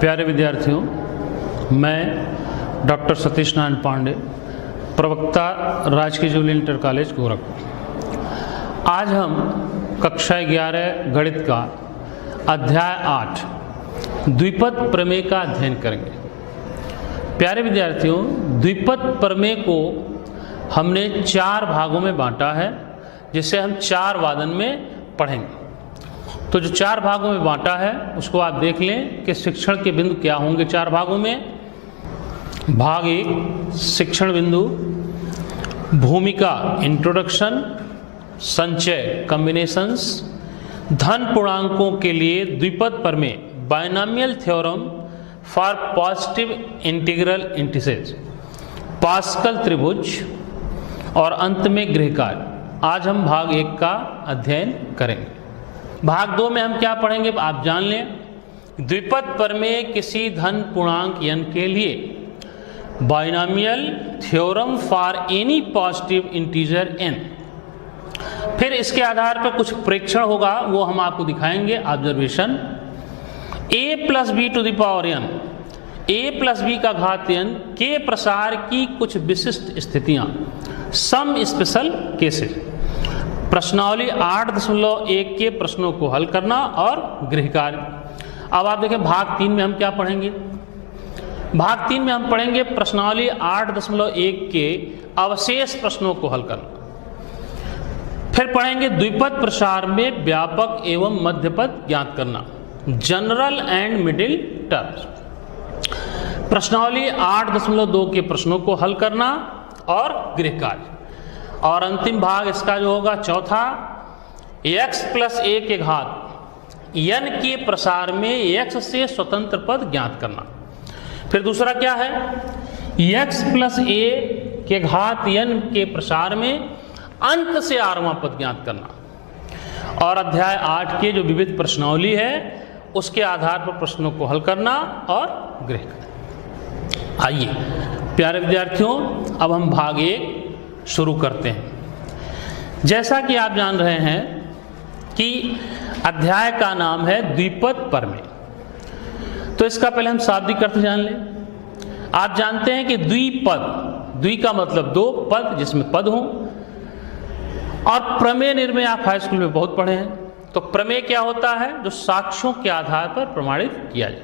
प्यारे विद्यार्थियों, मैं डॉक्टर सतीश नारायण पांडे, प्रवक्ता राजकीय जूनियर इंटर कॉलेज गोरखपुर। आज हम कक्षा 11 गणित का अध्याय 8 द्विपद प्रमेय का अध्ययन करेंगे। प्यारे विद्यार्थियों, द्विपद प्रमेय को हमने 4 भागों में बांटा है, जिसे हम 4 वादन में पढ़ेंगे। तो जो 4 भागों में बांटा है उसको आप देख लें कि शिक्षण के बिंदु क्या होंगे 4 भागों में। भाग 1 शिक्षण बिंदु, भूमिका इंट्रोडक्शन, संचय कॉम्बिनेशंस, धन पूर्णांकों के लिए द्विपद प्रमेय binomial theorem for positive integral indices, Pascal त्रिभुज और अंत में गृहकार्य। आज हम भाग 1 का अध्ययन करेंगे। भाग 2 में हम क्या पढ़ेंगे आप जान लें। द्विपद प्रमेय किसी धन पूर्णांक n के लिए binomial theorem for any positive integer n। फिर इसके आधार पर कुछ प्रेक्षण होगा, वो हम आपको दिखाएंगे। Observation a plus B to the power n, a plus B का घात n के प्रसार की कुछ विशिष्ट स्थितियां, सम स्पेशल केसेस। प्रश्नावली 8.1 के प्रश्नों को हल करना और गृहकार्य। अब आप देखें भाग 3 में हम क्या पढ़ेंगे। भाग 3 में हम पढ़ेंगे प्रश्नावली 8.1 के अवशेष प्रश्नों को हल करना। फिर पढ़ेंगे द्विपद प्रसार में व्यापक एवं मध्यपद ज्ञात करना, जनरल एंड मिडिल टर्म्स। प्रश्नावली 8.2 के प्रश्नों को हल करना और गृहकार्य। और अंतिम भाग इसका जो होगा चौथा, x प्लस a के घात n के प्रसार में x से स्वतंत्र पद ज्ञात करना। फिर दूसरा क्या है, x प्लस a के घात n के प्रसार में अंत से आठवां पद ज्ञात करना। और अध्याय 8 के जो विविध प्रश्नावली है उसके आधार पर प्रश्नों को हल करना और गृह करना। आइए प्यारे विद्यार्थियों, अब हम भाग 1 शुरू करते हैं। जैसा कि आप जान रहे हैं कि अध्याय का नाम है द्विपद प्रमेय, तो इसका पहले हम शाब्दिक अर्थ जान लें। आप जानते हैं कि द्विपद, द्वि का मतलब 2, पद जिसमें पद हो, और प्रमेय निर्णय आप हाई स्कूल में बहुत पढ़े हैं। तो प्रमेय क्या होता है, जो साक्ष्यों के आधार पर प्रमाणित किया जाए।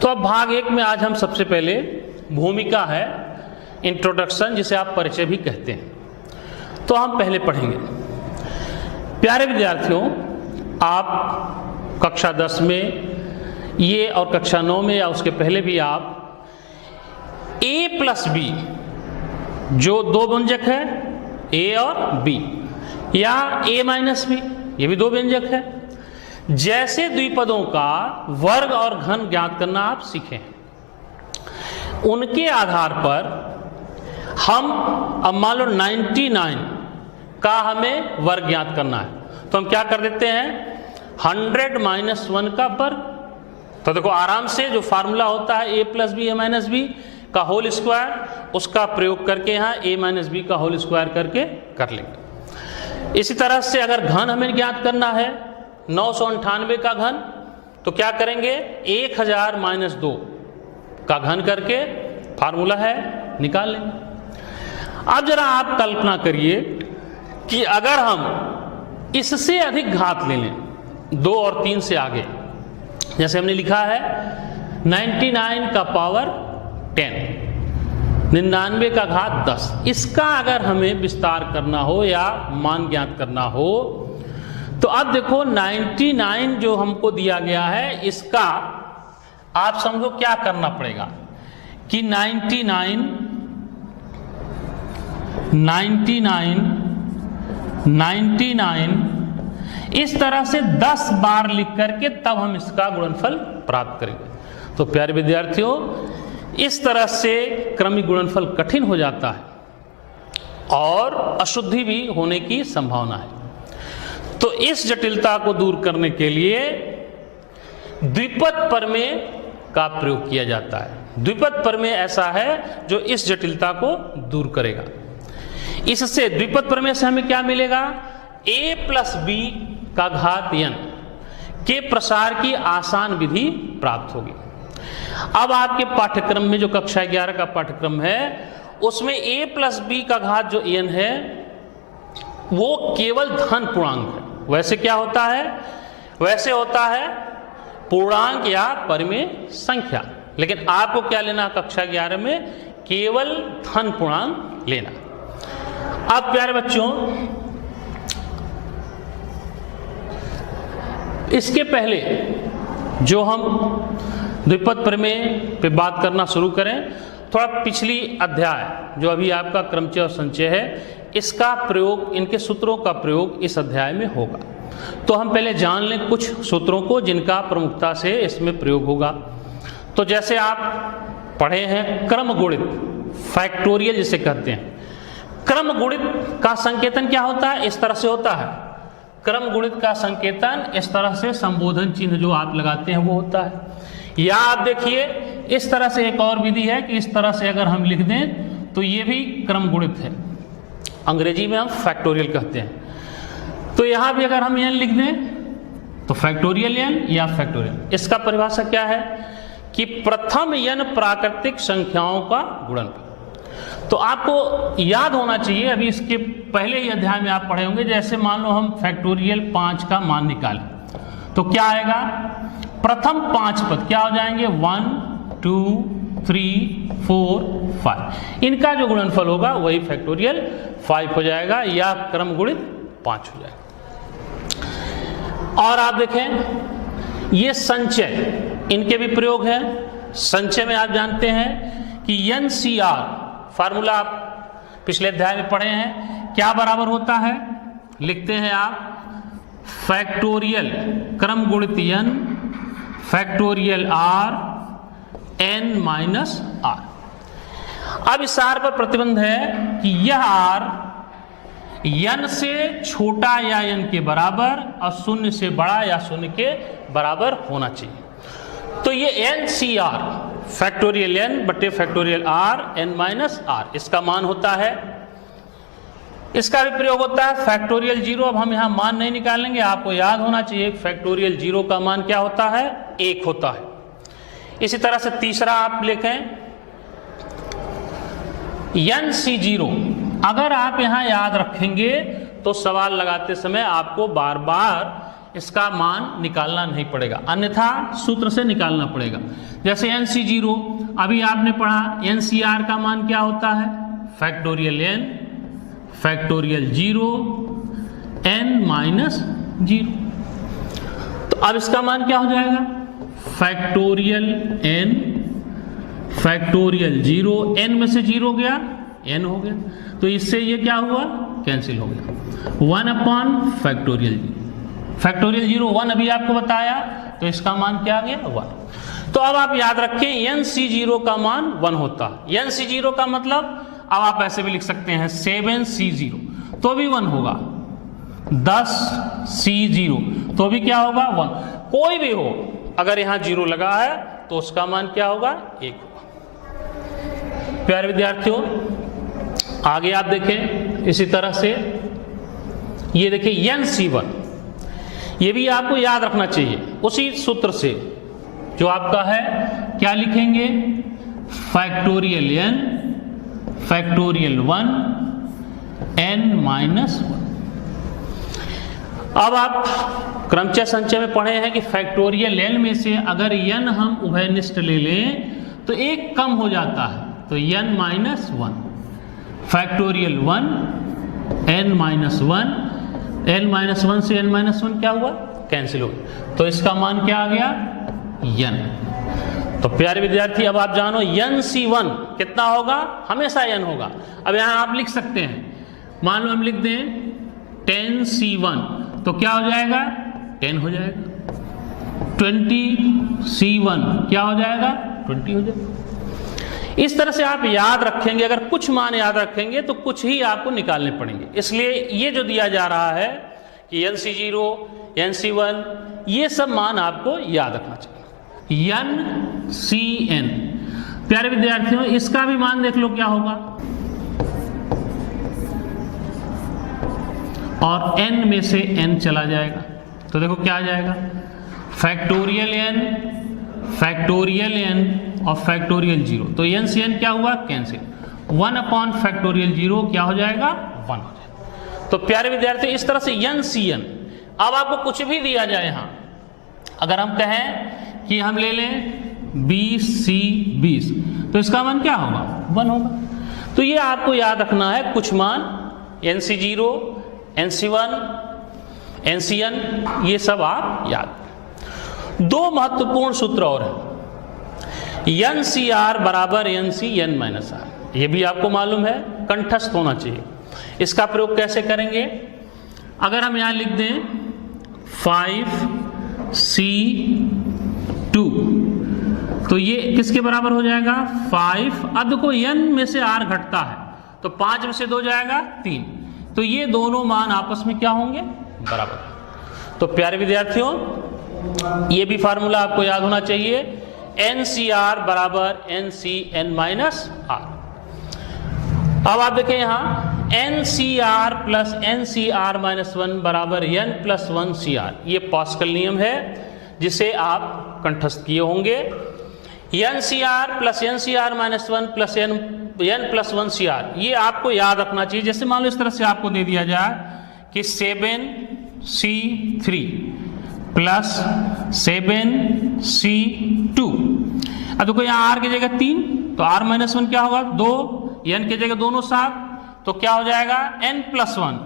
तो अब भाग 1 में आज हम सबसे पहले भूमिका है, इंट्रोडक्शन, जिसे आप परिचय भी कहते हैं, तो हम पहले पढ़ेंगे। प्यारे विद्यार्थियों, आप कक्षा 10 में ये और कक्षा 9 में या उसके पहले भी आप a प्लस बी, जो 2 व्यंजक है a और b, या a माइनस b, ये भी 2 व्यंजक है, जैसे द्विपदों का वर्ग और घन ज्ञात करना आप सीखें। उनके आधार पर हम, अब मान लो 99 का हमें वर्ग ज्ञात करना है, तो हम क्या कर देते हैं 100 माइनस 1 का वर्ग। तो देखो आराम से जो फार्मूला होता है a plus B, a minus B का होल स्क्वायर, उसका प्रयोग करके यहाँ a माइनस बी का होल स्क्वायर करके कर लेंगे। इसी तरह से अगर घन हमें ज्ञात करना है 998 का घन, तो क्या करेंगे 1000 माइनस 2 का घन करके फार्मूला है निकाल लेंगे। अब जरा आप कल्पना करिए कि अगर हम इससे अधिक घात ले लें, 2 और 3 से आगे, जैसे हमने लिखा है 99 का पावर 10, 99 का घात 10, इसका अगर हमें विस्तार करना हो या मान ज्ञात करना हो, तो अब देखो 99 जो हमको दिया गया है, इसका आप समझो क्या करना पड़ेगा कि 99 इस तरह से 10 बार लिख करके तब हम इसका गुणनफल प्राप्त करेंगे। तो प्यारे विद्यार्थियों, इस तरह से क्रमिक गुणनफल कठिन हो जाता है और अशुद्धि भी होने की संभावना है। तो इस जटिलता को दूर करने के लिए द्विपद प्रमेय का प्रयोग किया जाता है। द्विपद प्रमेय ऐसा है जो इस जटिलता को दूर करेगा। इससे द्विपद प्रमेय से हमें क्या मिलेगा, a प्लस बी का घात n के प्रसार की आसान विधि प्राप्त होगी। अब आपके पाठ्यक्रम में जो कक्षा 11 का पाठ्यक्रम है उसमें a+b का घात जो n है वो केवल धन पूर्णांक है। वैसे क्या होता है, वैसे होता है पूर्णांक या परिमेय संख्या, लेकिन आपको क्या लेना कक्षा 11 में, केवल धन पूर्णांक लेना। अब प्यारे बच्चों, इसके पहले जो हम द्विपद प्रमेय पे बात करना शुरू करें, थोड़ा पिछली अध्याय जो अभी आपका क्रमचय और संचय है, इसका प्रयोग, इनके सूत्रों का प्रयोग इस अध्याय में होगा। तो हम पहले जान लें कुछ सूत्रों को जिनका प्रमुखता से इसमें प्रयोग होगा। तो जैसे आप पढ़े हैं क्रम गुणित, फैक्टोरियल जिसे कहते हैं। क्रम गुणित का संकेतन क्या होता है, इस तरह से होता है। क्रम गुणित का संकेतन इस तरह से संबोधन चिन्ह जो आप लगाते हैं वो होता है। या आप देखिए इस तरह से एक और विधि है कि इस तरह से अगर हम लिख दें तो ये भी क्रम गुणित है, अंग्रेजी में हम फैक्टोरियल कहते हैं। तो यहां भी अगर हम n लिख दें तो फैक्टोरियल n या फैक्टोरियल। इसका परिभाषा क्या है कि प्रथम n प्राकृतिक संख्याओं का गुणनफल। तो आपको याद होना चाहिए, अभी इसके पहले ही अध्याय में आप पढ़े होंगे, जैसे मान लो हम फैक्टोरियल 5 का मान निकालें तो क्या आएगा, प्रथम 5 पद क्या हो जाएंगे, 1 2 3 4 5, इनका जो गुणनफल होगा वही फैक्टोरियल 5 हो जाएगा या क्रम गुणित 5 हो जाएगा। और आप देखें ये संचय, इनके भी प्रयोग है। संचय में आप जानते हैं कि NCR फार्मूला आप पिछले अध्याय में पढ़े हैं, क्या बराबर होता है, लिखते हैं आप फैक्टोरियल क्रम गुणित n factorial r n minus r। अब इस r पर प्रतिबंध है कि यह r n से छोटा या n के बराबर और शून्य से बड़ा या शून्य के बराबर होना चाहिए। तो ये NCR फैक्टोरियल n बटे factorial r n minus r इसका मान होता है। इसका भी प्रयोग होता है फैक्टोरियल 0। अब हम यहां मान नहीं निकालेंगे, आपको याद होना चाहिए फैक्टोरियल 0 का मान क्या होता है, 1 होता है। इसी तरह से तीसरा आप लिखें NC0। अगर आप यहां याद रखेंगे तो सवाल लगाते समय आपको बार बार इसका मान निकालना नहीं पड़ेगा, अन्यथा सूत्र से निकालना पड़ेगा। जैसे NC0 अभी आपने पढ़ा, NCR का मान क्या होता है, factorial n factorial 0 n minus 0। तो अब इसका मान क्या हो जाएगा, फैक्टोरियल n फैक्टोरियल 0, n में से 0 गया n हो गया, तो इससे ये क्या हुआ, कैंसिल हो गया। 1 अपॉन फैक्टोरियल 0, फैक्टोरियल 0 1 अभी आपको बताया, तो इसका मान क्या आ गया, 1। तो अब आप याद रखें NC0 का मान 1 होता है। NC0 का मतलब अब आप ऐसे भी लिख सकते हैं 7C0 तो भी 1 होगा, 10C0 तो भी क्या होगा, 1। कोई भी हो अगर यहां 0 लगा है तो उसका मान क्या होगा, 1 होगा। प्यारे विद्यार्थियों आगे आप देखें इसी तरह से, ये देखिए NC1, ये भी आपको याद रखना चाहिए उसी सूत्र से जो आपका है, क्या लिखेंगे, factorial n factorial 1 n minus 1। अब आप क्रमचय संचय में पढ़े हैं कि फैक्टोरियल n में से अगर n हम उभयनिष्ठ ले लें तो एक कम हो जाता है, तो n minus 1 factorial 1 n minus 1, n minus 1 से n माइनस 1 क्या हुआ, कैंसिल हो गया, तो इसका मान क्या आ गया, n। तो प्यारे विद्यार्थी अब आप जानो NC1 कितना होगा, हमेशा n होगा। अब यहां आप लिख सकते हैं, मान लो हम लिख दें 10C1 तो क्या हो जाएगा, 10 हो जाएगा। 20C1 क्या हो जाएगा, 20 हो जाएगा। इस तरह से आप याद रखेंगे, अगर कुछ मान याद रखेंगे तो कुछ ही आपको निकालने पड़ेंगे। इसलिए ये जो दिया जा रहा है कि NC0 NC1 ये सब मान आपको याद रखना चाहिए। NCN प्यारे विद्यार्थियों इसका भी मान देख लो क्या होगा, और n में से n चला जाएगा तो देखो क्या आ जाएगा, फैक्टोरियल n और फैक्टोरियल 0, तो n से n क्या हुआ, कैंसिल, 1 अपॉन फैक्टोरियल 0 क्या हो जाएगा, 1 हो जाएगा। तो प्यारे विद्यार्थी इस तरह से n c n, अब आपको कुछ भी दिया जाए यहाँ, अगर हम कहें कि हम ले लें 20 c 20, तो इसका मान क्या होगा, 1 होगा। तो ये आपको याद रखना है, कुछ मान nc0, nc1, ncn, ये सब आप याद। दो महत्वपूर्ण सूत्र और हैं, ncr बराबर ncn माइनस r, ये भी आपको मालूम है, कंठस्थ होना चाहिए। इसका प्रयोग कैसे करेंगे, अगर हम यहां लिख दें 5c2, तो ये किसके बराबर हो जाएगा, 5, अब देखो n में से r घटता है तो 5 में से 2 जाएगा 3, तो ये दोनों मान आपस में क्या होंगे, बराबर। तो प्यारे विद्यार्थियों ये भी फार्मूला आपको याद होना चाहिए, NCR बराबर NCN माइनस R। अब आप देखें यहां NCR प्लस NCR माइनस 1 बराबर N प्लस 1 CR, ये पास्कल नियम है जिसे आप कंठस्थ किए होंगे। NCR plus NCR minus 1 plus N plus 1 CR, ये आपको याद रखना चाहिए। जैसे मान लो इस तरह से आपको दे दिया जाए कि 7C3 प्लस 7C2, अब देखो यहाँ r की जगह 3, तो r माइनस 1 क्या होगा, 2, n की जगह दोनों 7, तो क्या हो जाएगा n प्लस 1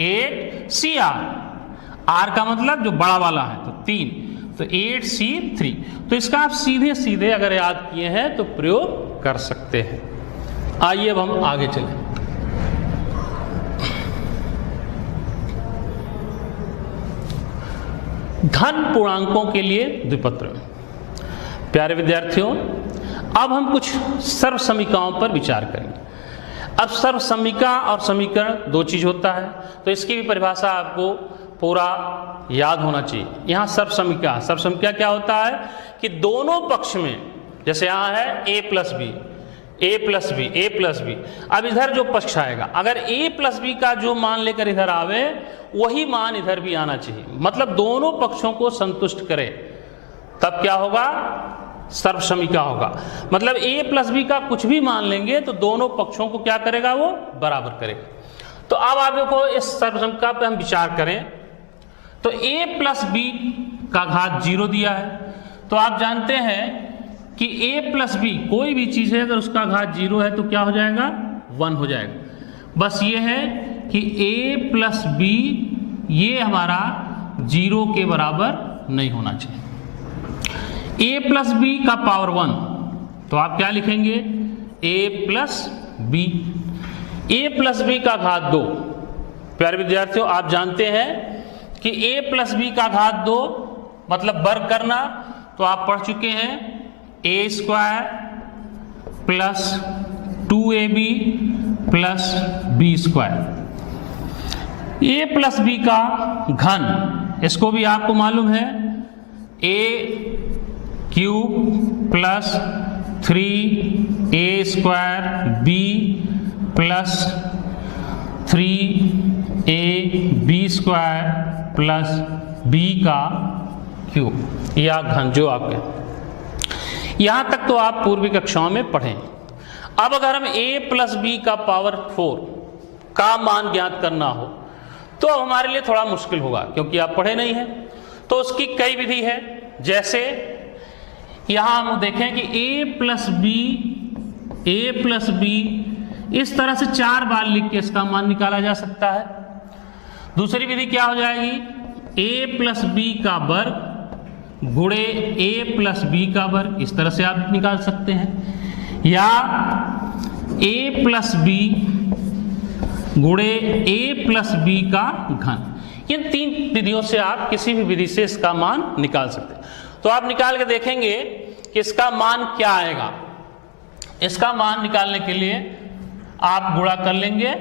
8CR, r का मतलब जो बड़ा वाला है तो 3, तो 8C3। तो इसका आप सीधे सीधे अगर याद किए हैं तो प्रयोग कर सकते हैं। आइए अब हम आगे चलें। धन पूर्णांकों के लिए द्विपत्र। प्यारे विद्यार्थियों अब हम कुछ सर्व समीकरणों पर विचार करेंगे। अब सर्व समीकरण और समीकरण दो चीज होता है, तो इसकी भी परिभाषा आपको पूरा याद होना चाहिए। यहाँ सर्व समीकरण क्या होता है कि दोनों पक्ष में, जैसे यहाँ है a plus B, a plus B, a plus B, अब इधर जो पक्ष आएगा अगर a प्लस बी का जो मान लेकर इधर आवे वही मान इधर भी आना चाहिए, मतलब दोनों पक्षों को संतुष्ट करे, तब क्या होगा, सर्व समीकरण होगा। मतलब a प्लस बी का कुछ भी मान लेंगे तो दोनों पक्षों को क्या करेगा, वो बराबर करेगा। तो अब आप देखो इस सर्व समीकरण पे हम विचार करें तो a प्लस बी का घात 0 दिया है, तो आप जानते हैं कि a प्लस बी कोई भी चीज है अगर उसका घात 0 है तो क्या हो जाएगा, 1 हो जाएगा। बस ये है कि a प्लस बी ये हमारा 0 के बराबर नहीं होना चाहिए। a प्लस बी का पावर 1, तो आप क्या लिखेंगे, a plus B, a plus B का घात 2। प्यारे विद्यार्थियों आप जानते हैं कि a प्लस बी का घात 2 मतलब वर्ग करना, तो आप पढ़ चुके हैं a square plus 2ab plus b square. a plus B का घन, इसको भी आपको मालूम है, a cube plus 3a square b plus 3ab square plus b का क्यूब, या घन जो आपके। यहां तक तो आप पूर्वी कक्षाओं में पढ़ें। अब अगर हम a प्लस बी का पावर 4 का मान ज्ञात करना हो तो हमारे लिए थोड़ा मुश्किल होगा, क्योंकि आप पढ़े नहीं हैं। तो उसकी कई विधि है, जैसे यहां हम देखें कि a प्लस बी इस तरह से 4 बार लिख के इसका मान निकाला जा सकता है। दूसरी विधि क्या हो जाएगी, a प्लस बी का वर्ग गुणे a प्लस बी का वर्ग, इस तरह से आप निकाल सकते हैं, या a प्लस बी गुणे a प्लस बी का घन। इन 3 विधियों से आप किसी भी विधि से इसका मान निकाल सकते हैं। तो आप निकाल के देखेंगे कि इसका मान क्या आएगा। इसका मान निकालने के लिए आप गुणा कर लेंगे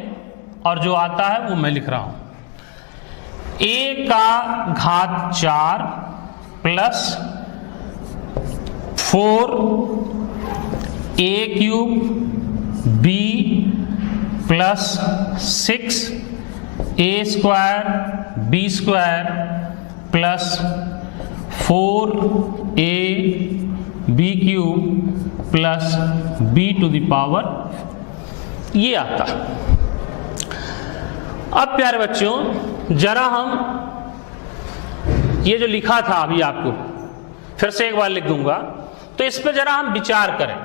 और जो आता है वो मैं लिख रहा हूं, a का घात 4 plus 4a cube b plus 6a square b square plus 4ab³ plus b⁴ ये आता। अब प्यारे बच्चों जरा हम ये जो लिखा था अभी आपको फिर से एक बार लिख दूंगा, तो इस पे जरा हम विचार करें।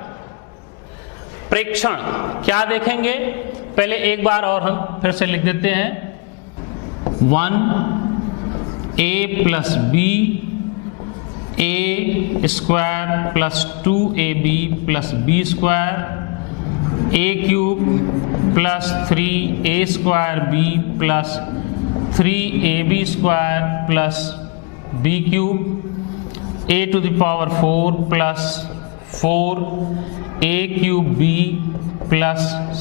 प्रेक्षण क्या देखेंगे, पहले एक बार और हम फिर से लिख देते हैं। 1a + b a² + 2ab + b² a³ + 3a² b + 3ab² + b³ a⁴ + 4a³ b +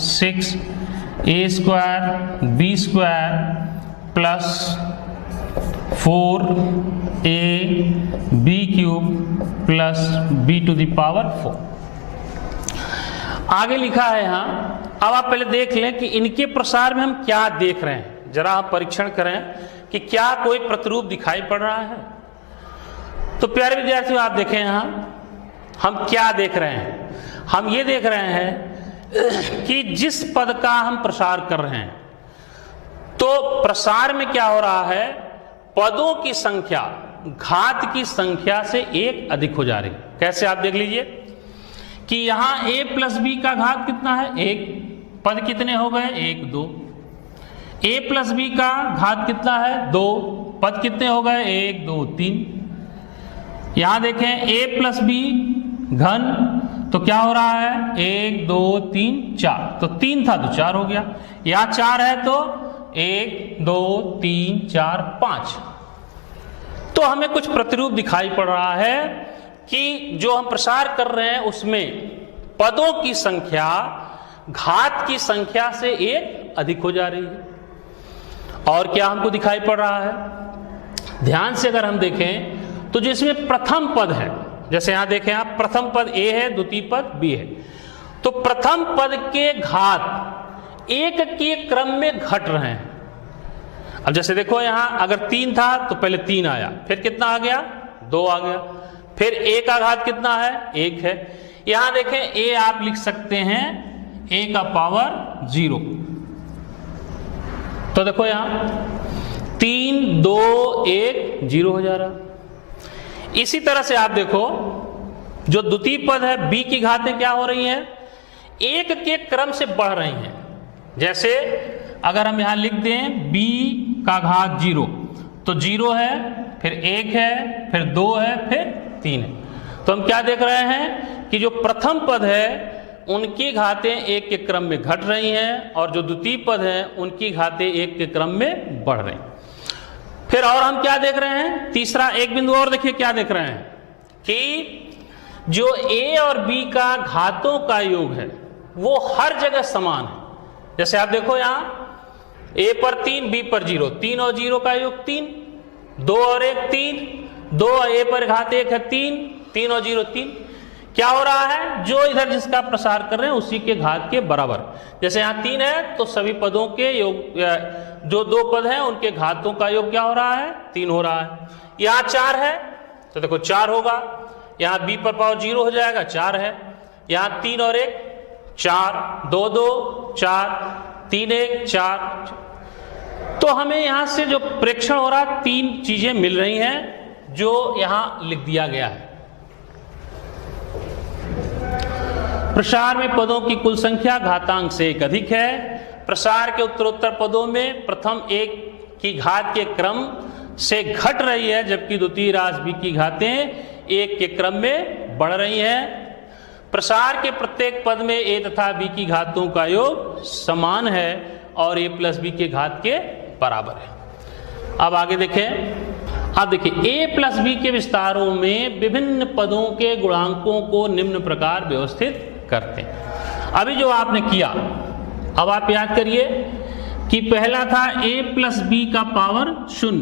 6a² b² + 4ab³ + b⁴ आगे लिखा है यहाँ। अब आप पहले देख लें कि इनके प्रसार में हम क्या देख रहे हैं, जरा आप परीक्षण करें कि क्या कोई प्रतिरूप दिखाई पड़ रहा है। तो प्यारे विद्यार्थियों आप देखें यहाँ हम क्या देख रहे हैं, हम ये देख रहे हैं कि जिस पद का हम प्रसार कर रहे हैं तो प्रसार में क्या हो रहा है, पदों की संख्या घात की संख्या से एक अधिक हो जा रही है। कैसे आप देख लीजिए कि यहां a + b का घात कितना है, 1, पद कितने हो गए, 1 2। a + b का घात कितना है, 2, पद कितने हो गए, 1 2 3। यहां देखें a + b घन तो क्या हो रहा है, 1 2 3 4, तो 3 था तो 4 हो गया। यहां 4 है तो 1 2 3 4 5। तो हमें कुछ प्रतिरूप दिखाई पड़ रहा है कि जो हम प्रसार कर रहे हैं उसमें पदों की संख्या घात की संख्या से एक अधिक हो जा रही है। और क्या हमको दिखाई पड़ रहा है, ध्यान से अगर हम देखें तो जिसमें प्रथम पद है, जैसे यहां देखें आप, प्रथम पद a है, द्वितीय पद b है, तो प्रथम पद के घात एक के क्रम में घट रहे हैं। अब जैसे देखो यहां अगर 3 था तो पहले 3 आया, फिर कितना आ गया, 2 आ गया, फिर a का घात कितना है, 1 है। यहां देखें a आप लिख सकते हैं a⁴ 0। तो देखो यहां 3 2 1 0 हो जा रहा। इसी तरह से आप देखो जो द्वितीय पद है b की घातें क्या हो रही हैं, 1 के क्रम से बढ़ रही हैं। जैसे अगर हम यहां लिख दें b का घात 0 तो 0 है, फिर 1 है, फिर 2 है, फिर 3 है। तो हम क्या देख रहे हैं कि जो प्रथम पद है उनकी घातें 1 के क्रम में घट रही हैं और जो द्वितीय पद है उनकी घातें 1 के क्रम में बढ़ रही हैं। फिर और हम क्या देख रहे हैं, तीसरा एक बिंदु और देखिए क्या देख रहे हैं कि जो a और b का घातों का योग है वो हर जगह समान है। जैसे आप देखो यहां a पर 3 b पर 0, 3 और 0 का योग 3, 2 और 1 3, 2 a पर घात 1 है 3, 3 और 0 3। क्या हो रहा है, जो इधर जिसका प्रसार कर रहे हैं उसी के घात के बराबर। जैसे यहां 3 है तो सभी पदों के योग, जो 2 पद हैं उनके घातों का योग क्या हो रहा है, 3 हो रहा है। यहां 4 है तो देखो 4 होगा, यहां b पर पावर 0 हो जाएगा, 4 है। यहां 3 और 1 4, 2 2 4, 3 1 4। तो हमें यहां से जो प्रेक्षण हो रहा है 3 चीजें मिल रही हैं जो यहां लिख दिया गया है। प्रसार में पदों की कुल संख्या घातांक से 1 अधिक है। प्रसार के उत्तरोत्तर पदों में प्रथम 1 की घात के क्रम से घट रही है जबकि द्वितीय राशि b की घातें 1 के क्रम में बढ़ रही हैं। प्रसार के प्रत्येक पद में a तथा b की घातों का योग समान है और a + b के घात के बराबर है। अब आगे देखें, अब देखिए a + b के विस्तारों में विभिन्न पदों के गुणांकों को निम्न प्रकार व्यवस्थित करते हैं। अभी जो आपने किया अब आप याद करिए कि पहला था a + b का पावर 0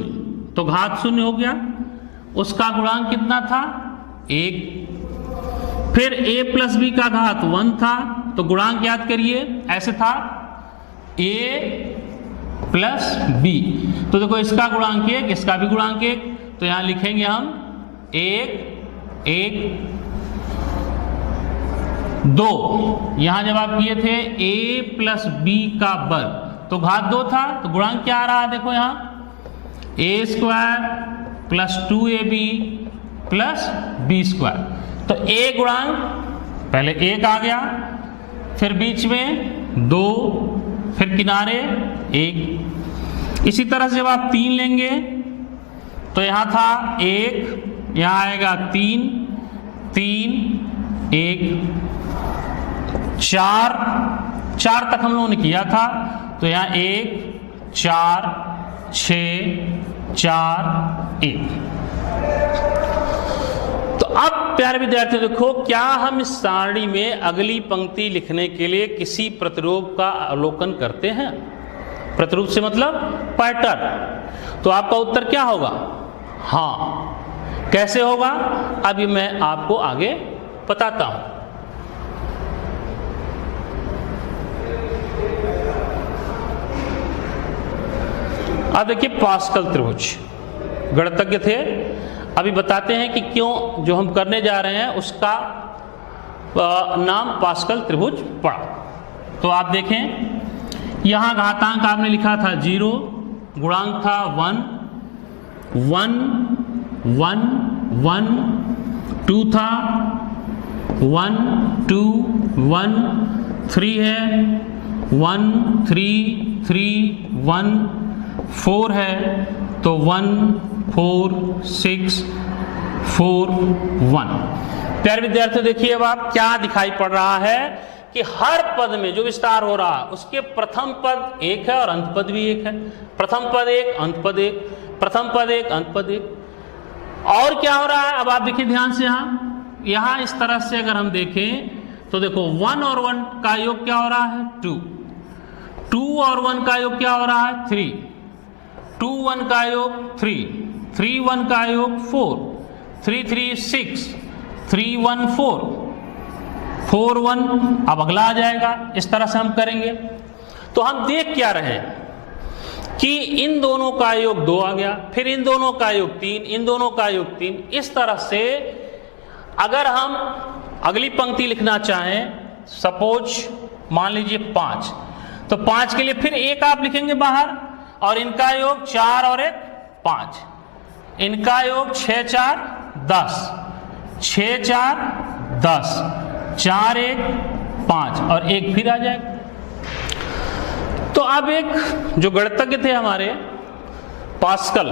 तो घात 0 हो गया, उसका गुणांक कितना था, 1। फिर a + b का घात 1 था तो गुणांक याद करिए ऐसे था a + b। तो देखो इसका गुणांक 1, इसका भी गुणांक 1, तो यहां लिखेंगे हम 1 1 2, यहां जब आप किए थे a प्लस बी का वर्ग तो घात 2 था, तो गुणांक क्या आ रहा है देखो यहां a square plus 2ab plus b square. तो a गुणांक पहले 1 आ गया, फिर बीच में 2, फिर किनारे 1। इसी तरह से जब आप 3 लेंगे तो यहां था 1, यहां आएगा 3 3 1 4 तक हम लोगों ने किया था, तो यहां 1 4 6 4 1। तो अब प्यारे विद्यार्थियों देखो, क्या हम इस सारणी में अगली पंक्ति लिखने के लिए किसी प्रतिरूप का अवलोकन करते हैं? प्रतिरूप से मतलब पैटर्न। तो आपका उत्तर क्या होगा? हाँ। कैसे होगा अभी मैं आपको आगे बताता हूं। अब देखिए पास्कल त्रिभुज, गणितज्ञ थे, अभी बताते हैं कि क्यों जो हम करने जा रहे हैं उसका नाम पास्कल त्रिभुज पड़ा। तो आप देखें यहां घातांक आपने लिखा था 0, गुणांक था 1 1 1 1, 2 था 1 2 1, 3 है 1 3 3 1, 4 है तो 1 4 6 4 1। प्यारे विद्यार्थियों देखिए अब आप क्या दिखाई पड़ रहा है कि हर पद में जो विस्तार हो रहा है उसके प्रथम पद 1 है और अंत पद भी 1 है। प्रथम पद 1 अंत पद 1, प्रथम पद 1 अंत पद 1। और क्या हो रहा है अब आप देखिए ध्यान से, यहां इस तरह से अगर हम देखें तो देखो 1 और 1 का योग क्या हो रहा है 2, 2 और 1 का योग क्या हो रहा है 3, 2 1 का योग 3, 3 1 का योग 4, 3 3 6, 3 1 4, 4 1। अब अगला आ जाएगा, इस तरह से हम करेंगे। तो हम देख क्या रहे हैं कि इन दोनों का योग 2 आ गया, फिर इन दोनों का योग 3, इन दोनों का योग 3। इस तरह से अगर हम अगली पंक्ति लिखना चाहें, सपोज मान लीजिए 5, तो 5 के लिए फिर 1 आप लिखेंगे बाहर, और इनका योग 4 और 1 5, इनका योग 6 4 10, 6 4 10, 4 1 5 और 1 फिर आ जाएगा। तो अब एक जो गणितज्ञ थे हमारे पास्कल,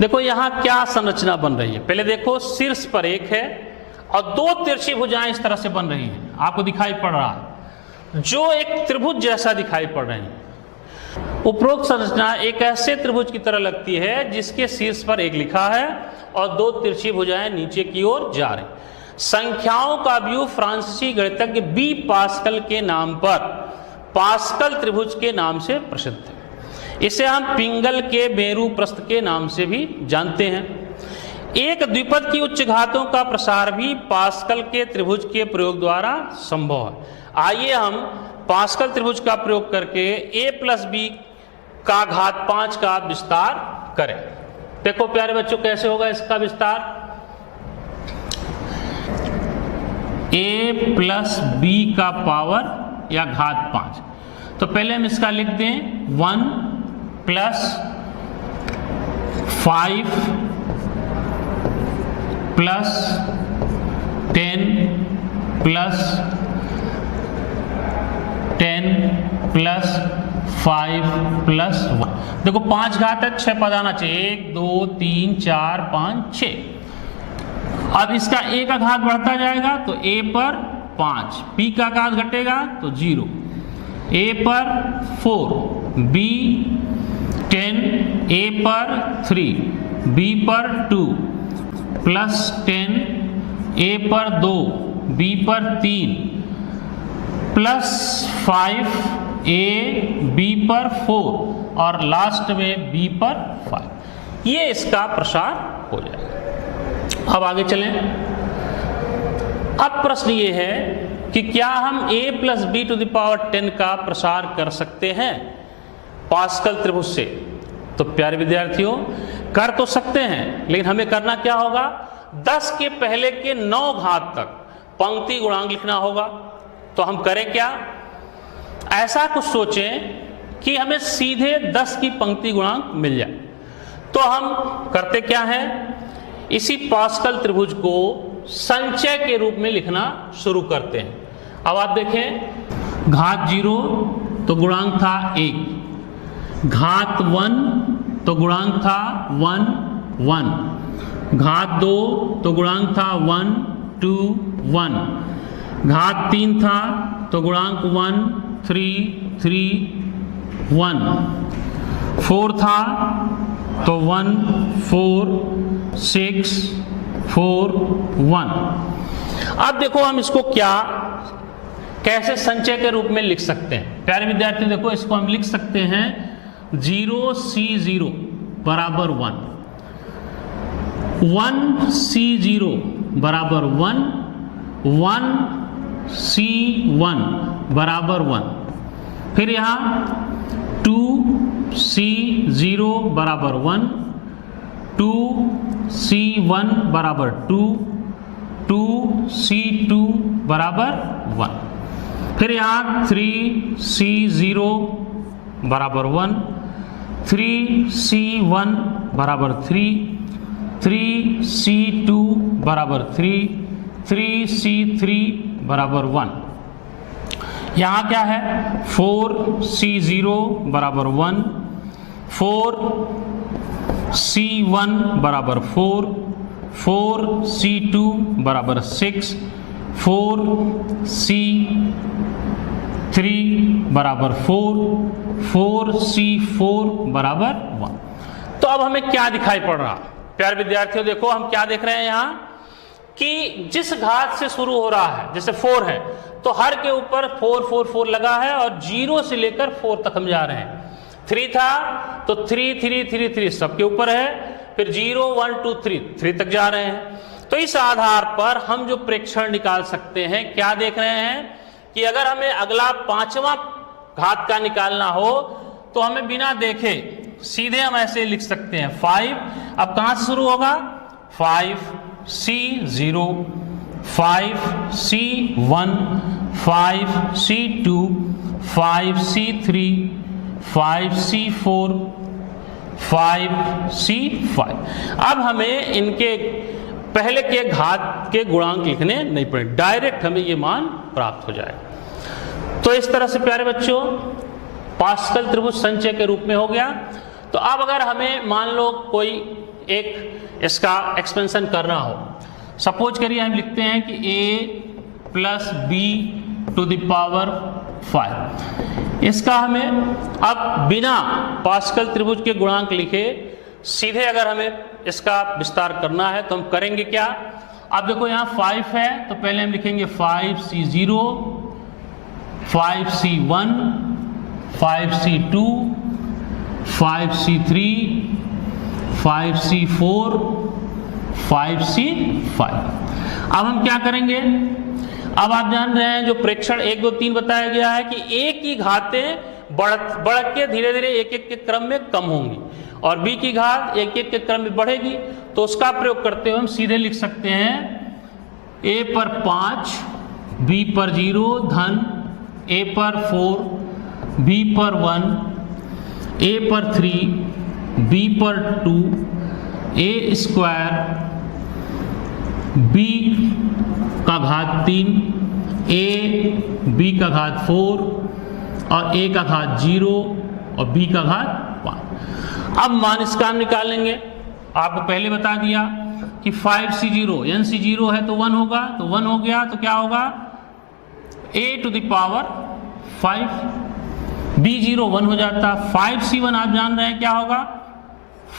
देखो यहां क्या संरचना बन रही है। पहले देखो शीर्ष पर 1 है और 2 तिरछी भुजाएं इस तरह से बन रही हैं, आपको दिखाई पड़ रहा है, जो एक त्रिभुज जैसा दिखाई पड़ रहे हैं। उपरोक्त संरचना एक ऐसे त्रिभुज की तरह लगती है जिसके शीर्ष पर 1 लिखा है और 2 तिरछी भुजाएं नीचे की ओर जा रही। संख्याओं का व्यू फ्रांसीसी गणितज्ञ बी पास्कल के नाम पर पास्कल त्रिभुज के नाम से प्रसिद्ध है। इसे हम पिंगल के मेरू प्रस्थ के नाम से भी जानते हैं। एक द्विपद की उच्च घातों का प्रसार भी पास्कल के त्रिभुज के प्रयोग द्वारा संभव है। आइए हम पास्कल त्रिभुज का प्रयोग करके a प्लस बी का घात 5 का विस्तार करें। देखो प्यारे बच्चों कैसे होगा इसका विस्तार। a प्लस बी का पावर या घात 5, तो पहले हम इसका लिख दें 1 plus 5 plus 10 plus 10 plus 5 plus 1। देखो 5 घात है, 6 पद आना चाहिए, 1 2 3 4 5 6। अब इसका a का घात बढ़ता जाएगा तो a पर 5, b का घात घटेगा तो 0, a पर 4, b 10, a पर 3, b पर 2 प्लस 10, a पर 2, b पर 3 प्लस 5, a b पर 4 और लास्ट में b पर 5। ये इसका प्रसार हो जाएगा। अब आगे चलें। अब प्रश्न ये है कि क्या हम a plus B to the power 10 का प्रसार कर सकते हैं पास्कल त्रिभुज से? तो प्यारे विद्यार्थियों कर तो सकते हैं, लेकिन हमें करना क्या होगा, 10 के पहले के 9 घात तक पंक्ति गुणांक लिखना होगा। तो हम करें क्या, ऐसा कुछ सोचें कि हमें सीधे 10 की पंक्ति गुणांक मिल जाए। तो हम करते क्या है, इसी पास्कल त्रिभुज को संचय के रूप में लिखना शुरू करते हैं। अब आप देखें, घात 0 तो गुणांक था 1, घात 1 तो गुणांक था 1 1, घात 2 तो गुणांक था 1 2 1, घात 3 था तो गुणांक 1 3 3 1, 4 था तो 1 4 6 4 1। अब देखो हम इसको क्या कैसे संचय के रूप में लिख सकते हैं। प्यारे विद्यार्थी देखो, इसको हम लिख सकते हैं 0C0 बराबर 1, 1C0 बराबर 1, 1C1 बराबर 1, फिर यहाँ 2C0 बराबर 1, 2C1 बराबर 2, 2C2 बराबर 1, फिर यहाँ 3C0 बराबर 1, 3C1 बराबर 3, 3C2 बराबर 3, 3C3 बराबर 1। यहाँ क्या है, 4C0 बराबर 1, 4C1 बराबर 4, 4C2 बराबर 6, 4C3 बराबर 4, 4C4 बराबर 1। तो अब हमें क्या दिखाई पड़ रहा, प्यारे विद्यार्थियों देखो हम क्या देख रहे हैं यहाँ कि जिस घात से शुरू हो रहा है, जैसे 4 है तो हर के ऊपर 4 4 4 लगा है और 0 से लेकर 4 तक हम जा रहे हैं। 3 था तो 3 3 3 3 सबके ऊपर है, फिर 0 1 2 3 3 तक जा रहे हैं। तो इस आधार पर हम जो प्रेक्षण निकाल सकते हैं, क्या देख रहे हैं कि अगर हमें अगला 5वां घात का निकालना हो तो हमें बिना देखे सीधे हम ऐसे लिख सकते हैं 5। अब कहां से शुरू होगा, 5C0, 5C1, 5C2, 5C3, 5C4, 5C5। अब हमें इनके पहले के घात के गुणांक लिखने नहीं पड़े, डायरेक्ट हमें ये मान प्राप्त हो जाए। तो इस तरह से प्यारे बच्चों पास्कल त्रिभुज संचय के रूप में हो गया। तो अब अगर हमें मान लो कोई एक इसका एक्सपेंशन करना हो, सपोज करिए हम लिखते हैं कि a + b⁵, इसका हमें अब बिना पास्कल त्रिभुज के गुणांक लिखे सीधे अगर हमें इसका विस्तार करना है तो हम करेंगे क्या। अब देखो यहाँ 5 है तो पहले हम लिखेंगे 5C0, 5C1, 5C2, 5C3, 5C4, 5C5। अब हम क्या करेंगे, अब आप जान रहे हैं जो प्रेक्षण 1 2 3 बताया गया है कि एक की घातें बढ़ के धीरे धीरे एक एक के क्रम में कम होंगी और b की घात एक एक के क्रम में बढ़ेगी। तो उसका प्रयोग करते हुए हम सीधे लिख सकते हैं a पर 5, b पर 0 धन a पर 4, b पर 1, a पर 3, b पर 2, a स्क्वायर, b का घात 3, a b का घात 4 और a का घात 0 और b का घात 5। अब मान इसका हम निकालेंगे। आपको पहले बता दिया कि 5C0 NC0 है तो 1 होगा, तो 1 हो गया तो क्या होगा a⁵, b0 1 हो जाता। 5C1 आप जान रहे हैं क्या होगा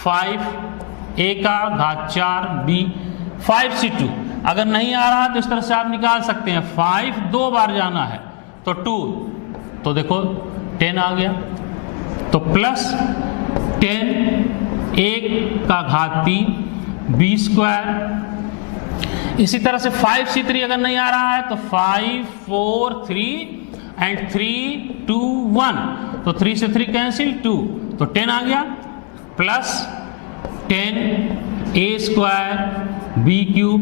5 a का घात 4 b। 5C2 अगर नहीं आ रहा तो इस तरह से आप निकाल सकते हैं, 5 2 बार जाना है तो 2, तो देखो 10 आ गया, तो +10 1 का घात 3 b²। इसी तरह से 5C3 अगर नहीं आ रहा है तो 5 4 3 एंड 3 2 1, तो 3 से 3 कैंसिल 2, तो 10 आ गया, +10 a² बी क्यूब,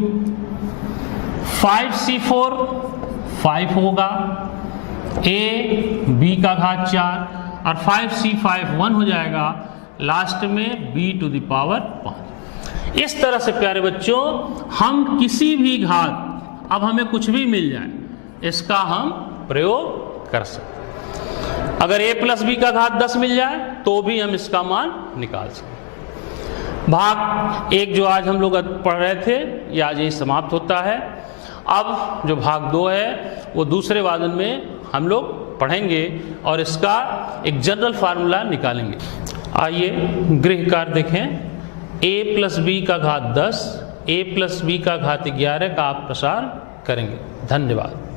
5c4 5 होगा, ए बी का घात 4 और 5c5 1 हो जाएगा, लास्ट में b टू द पावर 5। इस तरह से प्यारे बच्चों हम किसी भी घात, अब हमें कुछ भी मिल जाए, इसका हम प्रयोग कर सकते हैं। अगर a प्लस बी का घात 10 मिल जाए तो भी हम इसका मान निकाल सकते हैं। भाग 1 जो आज हम लोग पढ़ रहे थे ये आज यही समाप्त होता है। अब जो भाग 2 है वो दूसरे वादन में हम लोग पढ़ेंगे और इसका एक जनरल फार्मूला निकालेंगे। आइए गृह कार्य देखें। a प्लस बी का घात 10, a प्लस बी का घात 11 का आप प्रसार करेंगे। धन्यवाद।